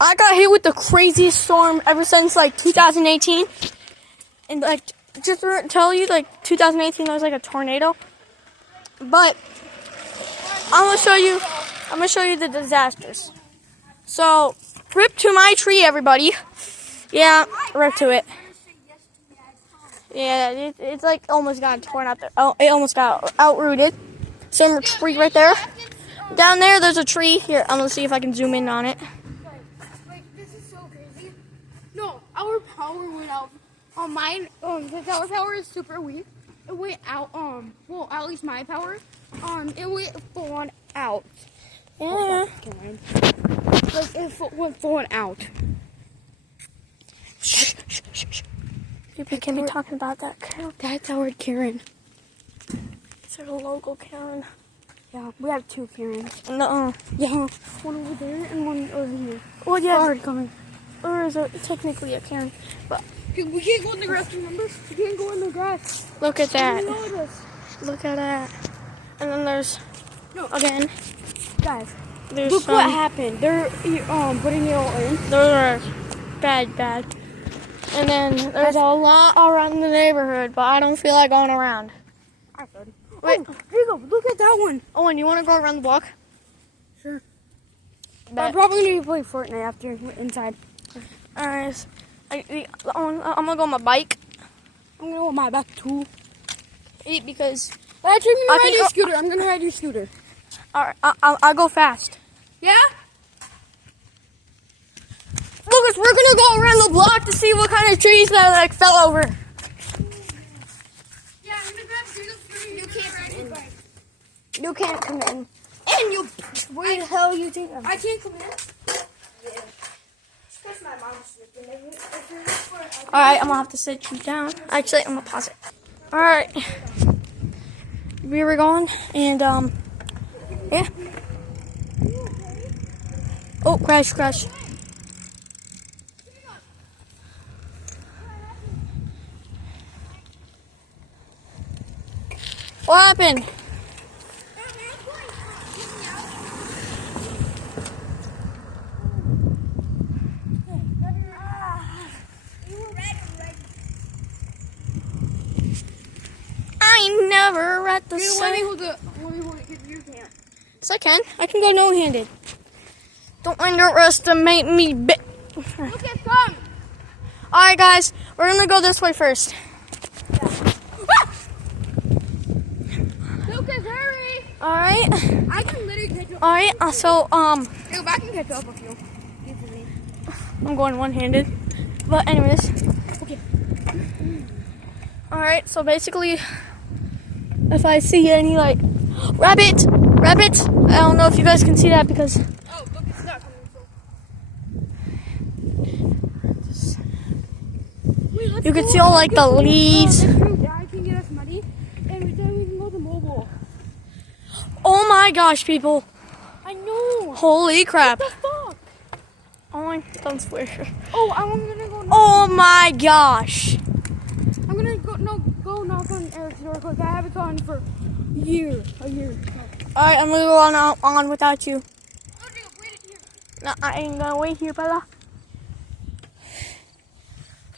I got hit with the craziest storm ever since like 2018. And like, just to tell you, like 2018 was like a tornado. But I'm gonna show you the disasters. So, rip to my tree, everybody. Yeah, rip to it. Yeah, it's like almost got torn out there. Oh, it almost got outrooted. Some tree right there. Down there, there's a tree. Here, I'm gonna see if I can zoom in on it. Like, this is so crazy. No, our power went out. On mine, because our power is super weak. It went out. Well, at least my power. It went full on out. Yeah. Like, it went full on out. Shh. People can be talking about that, Karen. That's our Karen. It's our local Karen. Yeah, we have two Karens. No. Yeah, one over there and one over here. Well, yeah. Hard coming. Or is it technically a Karen? But We can't go in the grass, remember? We can't go in the grass. look at that. Notice. Look at that. And then there's, again, Guys, there's look what happened. They're putting it all in. Those are bad. And then there's a lot around the neighborhood, but I don't feel like going around. I could. Wait. Oh, here you go. Look at that one. Owen, you want to go around the block? Sure. Bet. I'm probably going to play Fortnite after inside. Alright. I'm going to go on my bike. I'm going to go on my back too. Because Actually, I'm I going to can ride your go- scooter. I'm going to ride your scooter. alright, I'll go fast. Yeah? Lucas, we're going to go around the block to see what kind of trees that like fell over. Yeah, I'm going to grab Jacob's scooter. You can't ride your bike. You can't come in. And you... Where the hell you think I can't come in. Yeah. Because my mom's sleeping. Alright, I'm going to have to sit you down. Actually, I'm going to pause it. Alright. We were going, and, yeah. Oh, crash. What happened? I never read the Let me sign. hold it. You can't. Yes, I can. I can go no-handed. Don't underestimate me, Look at some. Alright, guys. We're gonna go this way first. Lucas, hurry. Alright. I can literally catch up. Alright, so, Hey, I can catch up with you. Easily. I'm going one-handed. But anyways. Okay. Alright, so basically, if I see any, like, rabbit, I don't know if you guys can see that because Oh, Lucas is not coming. you can see all, like, the leaves. I can get us money, and we can go to mobile. Oh my gosh, people. I know. Holy crap. What the fuck? Oh, don't swear. Oh, I'm gonna go. Oh my gosh. I'm gonna go knock on Eric's door because I haven't gone for a year. Alright, I'm gonna go on without you. No, I ain't gonna wait here, Bella.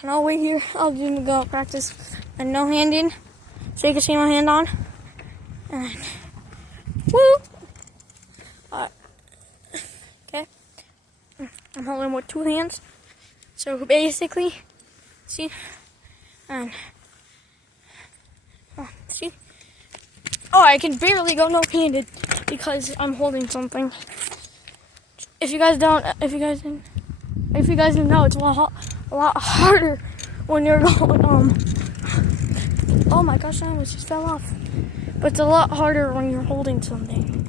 Can I wait here? I'll do go practice and no handing, so you can see my hand on. And woo! Alright. Okay. I'm holding with two hands. So basically, see, and see. Oh, I can barely go no-handed because I'm holding something. If you guys didn't know, it's a lot harder when you're going. Oh my gosh, I almost just fell off. But it's a lot harder when you're holding something.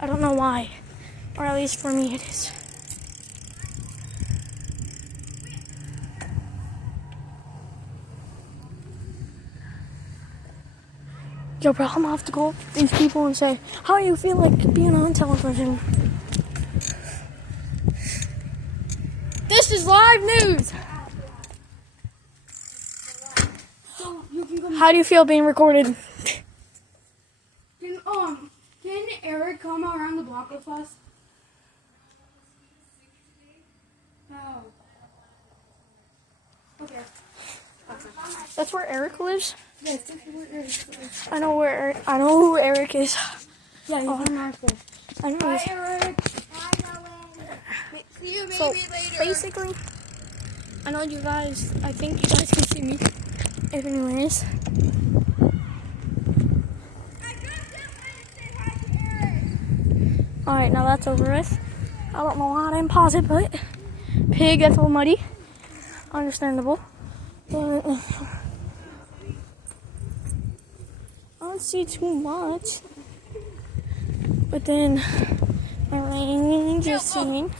I don't know why, or at least for me, it is. Yo, bro, I'm gonna have to go up to these people and say, how do you feel like being on television? This is live news. How do you feel being recorded? Can Eric come around the block with us? Okay. That's where Eric lives. Yes, this is where Eric is. I know who Eric is. Yeah, he's Oh. in Marshall. I know. Bye, he's- Eric. See you maybe So later. basically, I know you guys. I think you guys can see me. Anyways, all right, now that's over with. I don't know why I didn't pause it, but pig gets a little muddy. Understandable. But I don't see too much. But then my range is seen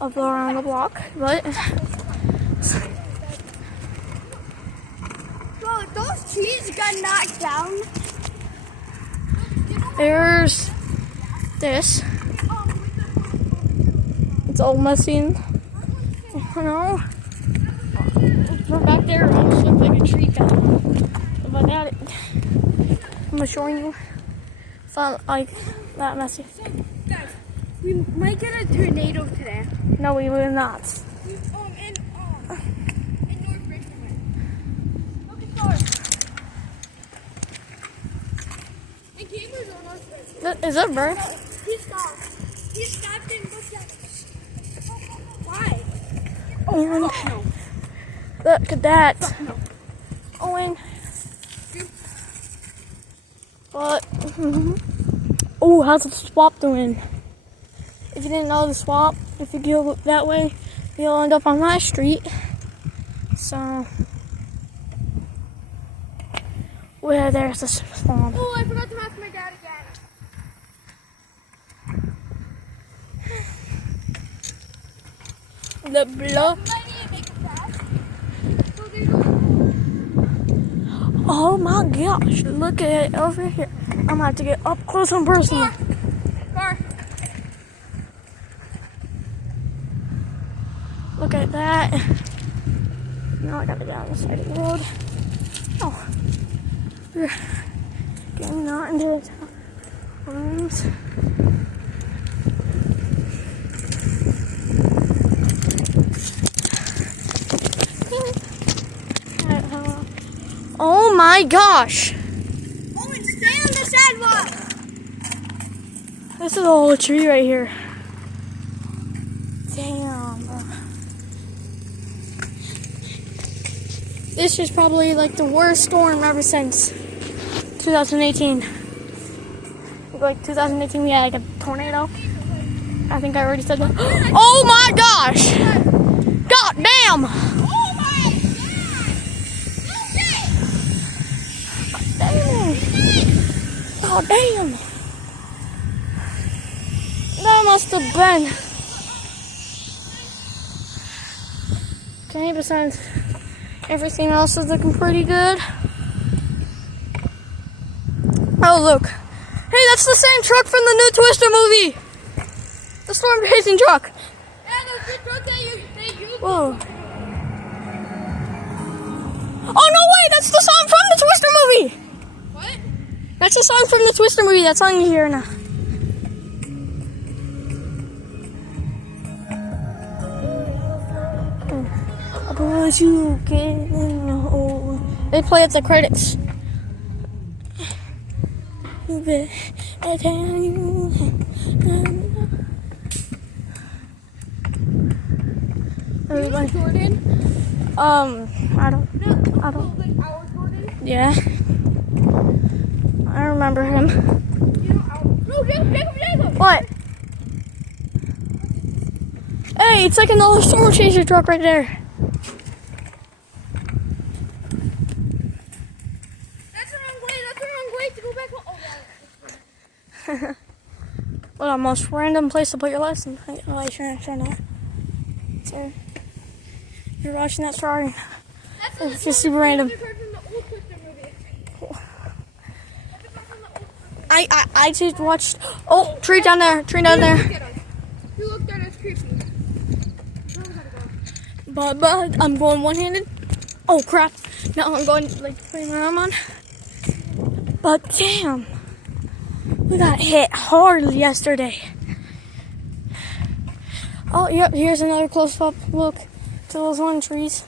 up around the block. But Bro, those trees got knocked down. there's this. It's all messy. You know. From back there, it almost looks like a tree fell. But that, I'm showing you. It's not like that messy. Guys, we might get a tornado today. No, we will not. In North Richmond. Look at stars. And Gamer's on us. Is that a bird? He stopped. He stopped and looked at us. Why? Owen, No. look at that. No. Owen. But, oh, how's the swap doing? If you didn't know the swap, if you go that way, you'll end up on my street. So, where there's the swamp. Oh, I forgot to ask my dad again. The block. I need to make it fast. So there's Oh my gosh, look at it over here. I'm gonna have to get up close and personal. car. Look at that. Now I gotta get on the side of the road. Oh, we're getting out into the rooms. Oh my gosh! Owen, stay on the sidewalk. This is a whole tree right here. Damn. This is probably like the worst storm ever since 2018. Like 2018 we had like a tornado. I think I already said that. Oh my gosh! God damn! Oh my Damn! Oh damn! That must have been. Okay, besides everything else is looking pretty good. Oh look. Hey, that's the same truck from the new Twister movie! The storm chasing truck! Yeah, that's the truck that they use. Whoa. Oh no way, that's the song from the Twister movie! What? That's the song from the Twister movie, that song you hear now. But you can know. They play at the credits. Everybody. Jordan? I don't. Like our Jordan? Yeah. I remember him. You know our. No, Jacob! What? Hey, it's like another storm chaser truck right there. That's the wrong way to go back home. Oh, yeah. What the most random place to put your license plate? Oh, I sure not. Sorry. You're watching that story. It's just super random. I just watched. Oh, tree down there. Tree down there. You looked at us creepy. But I'm going one-handed. Oh crap! Now I'm going like putting my arm on. But damn, we got hit hard yesterday. Oh yep, here's another close-up look to those one trees.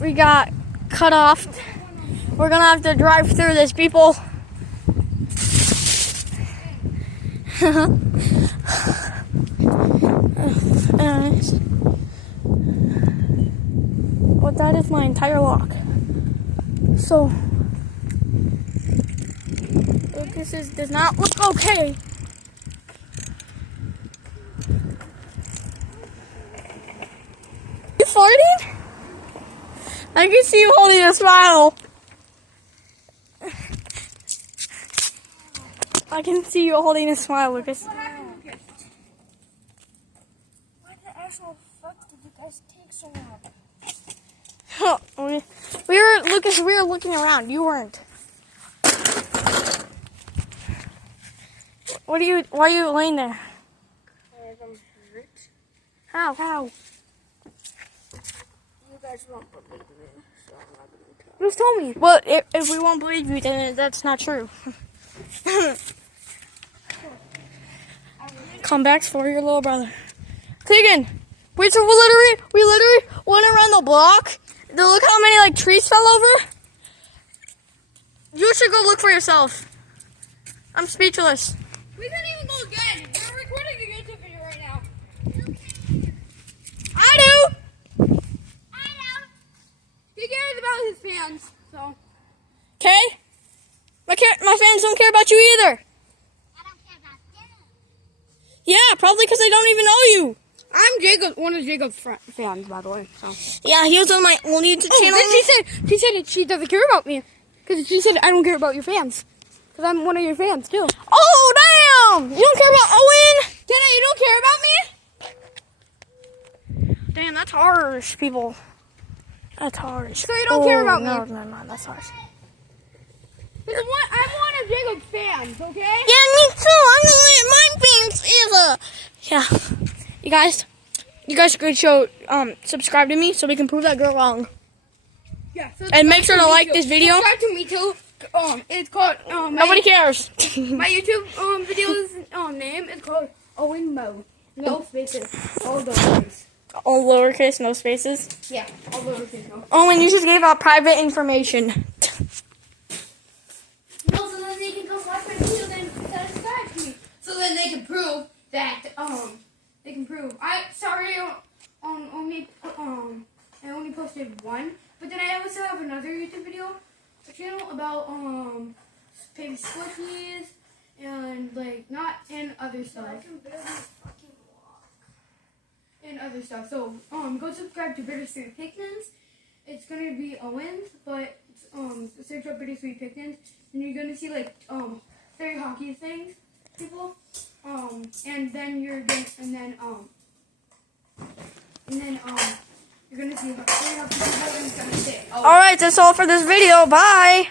we got cut off. We're gonna have to drive through this, people. Well, that is my entire walk. So, Lucas does not look okay. You farting? I can see you holding a smile. I can see you holding a smile, Lucas. What happened, Lucas? Why the actual fuck did you guys take so long? Lucas, we were looking around. You weren't. Why are you laying there? Because I'm hurt. How? You guys won't believe me, so I'm not going to talk. Just tell me. Well, if we won't believe you, then that's not true. Comebacks for your little brother. Tegan, wait, so we literally went around the block. Look how many like trees fell over. You should go look for yourself. I'm speechless. We can't even go again. We're recording a YouTube video right now. I do. He cares about his fans, so. Okay. My fans don't care about you either. I don't care about them. Yeah, probably because they don't even know you. I'm Jacob, one of Jacob's fans, by the way. So. Yeah, he was on my own YouTube channel. Then she said she doesn't care about me, because she said I don't care about your fans, because I'm one of your fans too. Oh damn! You don't care about Owen? Kenna, you don't care about me? Damn, that's harsh, people. That's harsh. So you don't care about me? No, that's harsh. I'm one of Jacob's fans, okay? Yeah, me too. I'm my fans either. Yeah, you guys could show subscribe to me so we can prove that girl wrong. Yeah. So And make sure to subscribe like me this too. video. Subscribe to me too. It's called Nobody cares. My YouTube video's name is called Owen Mo. No spaces. All lowercase. All lowercase, no spaces. Yeah, all lowercase. No. Owen, you just gave out private information. No, so then they can come watch my video then subscribe to me. So then they can prove that they can prove I only posted one, but then I also have another YouTube video channel about pig squishies and other stuff. I can barely fucking walk. And other stuff. So go subscribe to Bittersweet Pickens. It's gonna be Owens, but search up Bittersweet Pickens, and you're gonna see like fairy hockey things, people. And then you're gonna you're gonna see fairy hockey people, and it's gonna say. All right, that's all for this video. Bye.